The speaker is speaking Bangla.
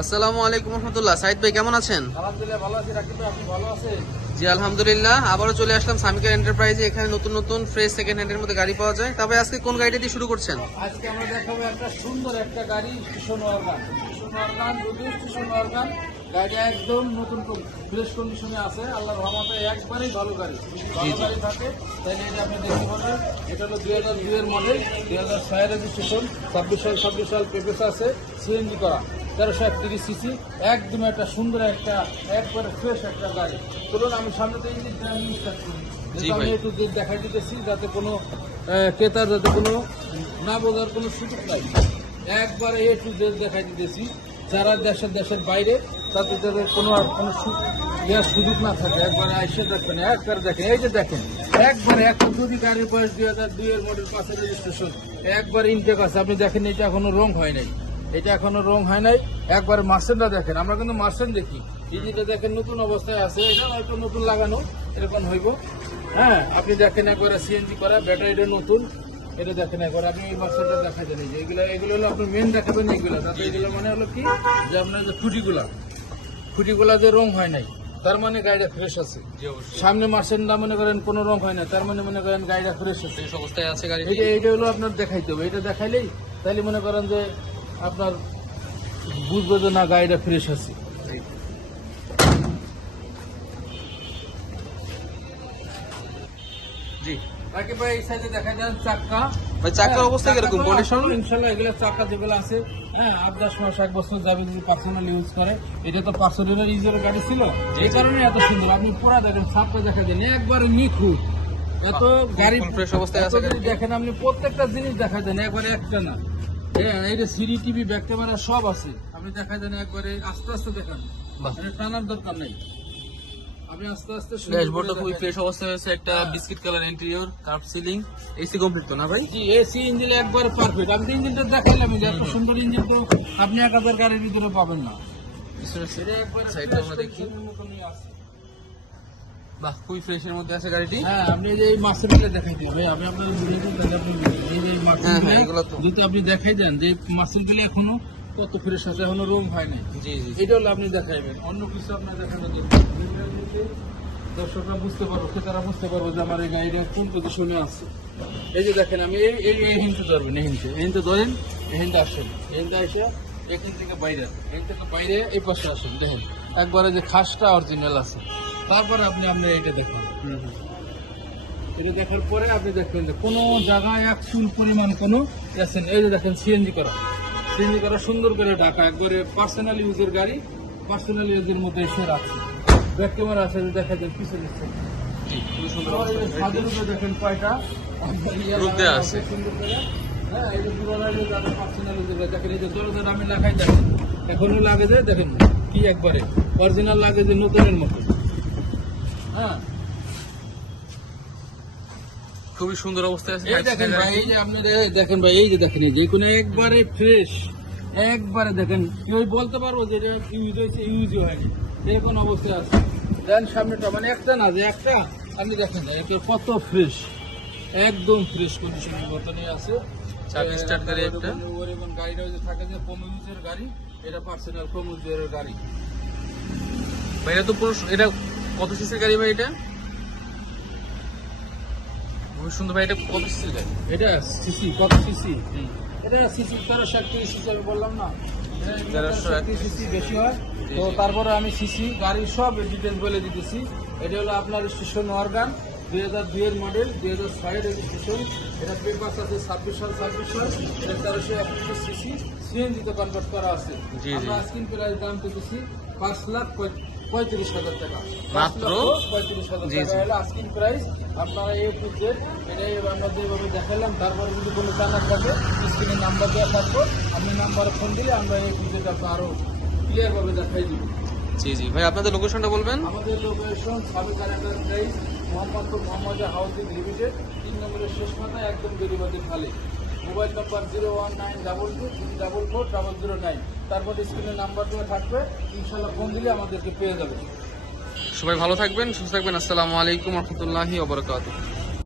আসসালামু আলাইকুম রহমতুল্লাহ। সাইদ ভাই কেমন আছেন? আলহামদুলিল্লাহ ভালো আছি। রাকিব ভাই, আপনি ভালো আছেন? জি আলহামদুলিল্লাহ। আবারও চলে আসলাম সামিকার এন্টারপ্রাইজে এখানে নতুন নতুন ফ্রেশ সেকেন্ড হ্যান্ডের মধ্যে গাড়ি পাওয়া যায়। তবে আজকে কোন গাড়িটা দিয়ে শুরু করছেন? আজকে আমরা দেখাবো একটা সুন্দর একটা গাড়ি স্টেশন অর্গান স্টেশন অর্গান যদি স্টেশন অর্গান গাড়ি একদম নতুন ফ্রেশ কন্ডিশনে আছে। আল্লাহ রহমতে একবারেই ভালো গাড়ি। ভালো গাড়ি থাকে। তাহলে এটা আপনি দেখতে পাবেন। এটা হলো দুই হাজার দুইয়ের মডেল দুই হাজার ছয় রেজিস্ট্রেশন ছাব্বিশ সাল ছাব্বিশ সাল পেপেস আছে। সিএনজি করা। তেরোশো একত্রিশ সিসি একদম একটা সুন্দর একটা একবারে ফ্রেশ একটা গাড়ি। চলুন আমি সামনে থেকে ইঞ্জিনটা আমি। একটু যে দেখাই দিতেছি যাতে কোনো ক্রেতার যাতে কোনো না বোঝার কোনো সুযোগ নাই। একবারে এ টু জেড দেখাই দিতেছি যারা দেশের দেশের বাইরে তাতে যাদের কোনো আর কোনো ইয়ের সুযোগ না থাকে। একবারে আইসে দেখবেন একবার দেখেন এই যে দেখেন একবারে এখন যদি গাড়ির বয়স দুই হাজার দুই এর মডেল পাঁচের রেজিস্ট্রেশন একবার ইনটেক আছে। আপনি দেখেন এটা এখনও রং হয় নাই। এটা এখনও রং হয় নাই। একবার মার্সেনটা দেখেন আমরা কিন্তু মার্সেন দেখি। ইঞ্জিনটা দেখেন নতুন অবস্থায় আছে এটা হয়তো নতুন লাগানো এরকম হইব। হ্যাঁ আপনি দেখেন একবারে সিএনজি করা ব্যাটারিটা নতুন। এটা দেখেন একবার আপনি এই মার্সেনটা দেখা যে এগুলো এগুলো হলো আপনি মেন দেখাবেন এগুলো। তাতে এগুলো মানে হলো কি যে আপনার যে খুঁটিগুলা খুঁটিগুলা যে রং হয় নাই তার মানে গাড়িটা ফ্রেশ আছে। সামনে মার্সেনটা মনে করেন কোনো রং হয় না তার মানে মনে করেন গাড়িটা ফ্রেশ আছে। অবস্থায় আছে গাড়ি এইটা এইটা হলো আপনার দেখাইতে হবে। এটা দেখাইলেই তাহলে মনে করেন যে আপনার বুঝব যে না গাড়িটা ফ্রেশ আছে। জি। বাকি ভাই এই সাইডে দেখা যান চাক্কা। ভাই চাকার হ্যাঁ, অবস্থা কীরকম? কন্ডিশন আসলে এগুলো চাকা যেগুলো আছে হ্যাঁ আট দশ মাস এক বছর যাবে যদি পার্সোনাল ইউজ করে। এটা তো পার্সোনাল ইউজের গাড়ি ছিল। এই কারণে এত সুন্দর। আপনি পুরা দেখেন সাপটা দেখা দেন একবারে নিখুঁত। এত গাড়ি full অবস্থায় আছে দেখেন আপনি প্রত্যেকটা জিনিস দেখা দেন একবারে একটা না। হ্যাঁ এই সিডি টিভি ব্যাক ক্যামেরা সব আছে। আপনি দেখা দেন একবারে আস্তে আস্তে দেখান। মানে টানার দরকার নেই। আপনি আস্তে আস্তে ড্যাশবোর্ডটা খুবই ফ্রেশ অবস্থায় আছে একটা biscuit colour interior curve ceiling AC complete তো না ভাই? জি এসি ইঞ্জিন একবার পারফেক্ট আমি ইঞ্জিনটা দেখাইলাম যে এত সুন্দর ইঞ্জিন তো আপনি এক হাজার গাড়ির ভিতরে পাবেন না। এটা একবারে সাইডটা আমরা দেখি condition এর মতনই আছে। বাহ খুবই ফ্রেশের মধ্যে আছে গাড়িটি। হ্যাঁ আপনি যে এই মাসেলগুলো দেখাইতে হবে আমি আপনার ভিডিওতে দেখাতে এই যে হ্যাঁ, হ্যাঁ, এগুলো তো। যদি আপনি দেখাই দেন যে মাসেলগুলো এখনও কত ফ্রেশ আছে এখনও রং হয় নাই। জি জি এটা হলো আপনি দেখাইবেন। অন্য কিছু আপনার দেখানো দর্শকরা বুঝতে পারব ক্রেতারা বুঝতে পারব যে আমার এই গাড়িটা কোন পজিশনে আছে। এই যে দেখেন আমি এই এই এই হিনতে ধরবেন এই হিনতে এই হিনতে ধরেন এই হিনতে আসেন। এই হিনতে আসে এখান থেকে বাইরে। এখান থেকে বাইরে এই পাশে আসেন দেখেন। একবারে যে খাসটা অরিজিনাল আছে। তারপরে আপনি আপনি এইটা দেখুন। এটা দেখার পরে আপনি দেখবেন যে কোনো জায়গায় এক চুল পরিমাণ কোনো আছেন এই যে দেখেন সিএনজি করা। সিএনজি করা সুন্দর করে ঢাকা। একবারে পার্সোনাল ইউজের গাড়ি পার্সোনাল ইউজের মধ্যে এসে রাখছে। ব্যাক ক্যামেরা আছে দেখা যায় পিছনে উপরে দেখেন কয়টা? আছে। সুন্দর করে। হ্যাঁ, এই যে user গুলো, দেখেন এই যে দরজার আমি লাগাই দেখেন। এখনও লাগে যে দেখেন কি একবারে। অরিজিনাল লাগে যে নতুনের মতো। হ্যাঁ। খুবই সুন্দর অবস্থায় আছে এই দেখেন ভাই এই যে আপনি দেখেন ভাই এই যে দেখেন এই যে কোনো একবারে ফ্রেশ একবারে দেখেন কেউ বলতে পারব যে এটা ইউজ হয়েছে ইউজই হয়নি। এরকম অবস্থায় আছে। দেন সামনেটা মানে একটা না যে একটা আপনি দেখেন এটা কত ফ্রেশ একদম ফ্রেশ কন্ডিশনের মতনই আছে। চাবি start গাড়ি একটা। ওরেগন গাড়িটা ওই যে থাকে যে কমিউজের গাড়ি এটা পার্সোনাল কমিউজের গাড়ি। ভাই এটা তো পুরো এটা কত সিসির গাড়ি ভাই এটা? খুবই সুন্দর ভাই এটা কত সিসির গাড়ি? এটা সিসি কত সিসি? এটা সিসি তেরোশো একত্রিশ সিসি আমি বললাম না। তেরোশো একত্রিশ সিসি বেশি হয়। তো তারপরে আমি সিসি গাড়ির সব ডিটেলস বলে দিতেছি। এটা হলো আপনার স্টেশন অর্গান দুই হাজার দুইয়ের মডেল দুই হাজার ছয়ের রেজিস্ট্রেশন এটা পেপার আছে ছাব্বিশ সাল ছাব্বিশ সাল এটা তেরোশো একত্রিশ সিসি। সিএনজিতে কনভার্ট করা আছে। আমরা স্ক্রিন প্রাইস দাম পেতেছি পাঁচ লাখ পঁয়ত্রিশ হাজার টাকা। মাত্র? পঁয়ত্রিশ হাজার জি, টাকা। জি। হলো আস্কিং প্রাইস আপনারা এই টু এটাই আমরা যেভাবে দেখালাম তারপরে যদি কোনো জানার থাকে স্ক্রিনে নাম্বার দেওয়া থাকব। আপনি নাম্বারে ফোন দিলে আমরা এই আরও ক্লিয়ারভাবে দেখাই দিব। জি জি। ভাই আপনাদের লোকেশনটা বলবেন? আমাদের location সাবিকার enterprise Mohammadpur Mohammad housing limited তিন নম্বরের শেষ মাথায় একদম বেরিবাদের খালি। Mobile number zero one nine double two three double four double zero nine. তারপর স্ক্রিনের নাম্বার দেওয়া থাকবে। ইনশাল্লাহ ফোন দিলে আমাদেরকে পেয়ে যাবে। সবাই ভালো থাকবেন, সুস্থ থাকবেন। আসসালামু আলাইকুম রহমতুল্লাহি ওবরাকাতুহ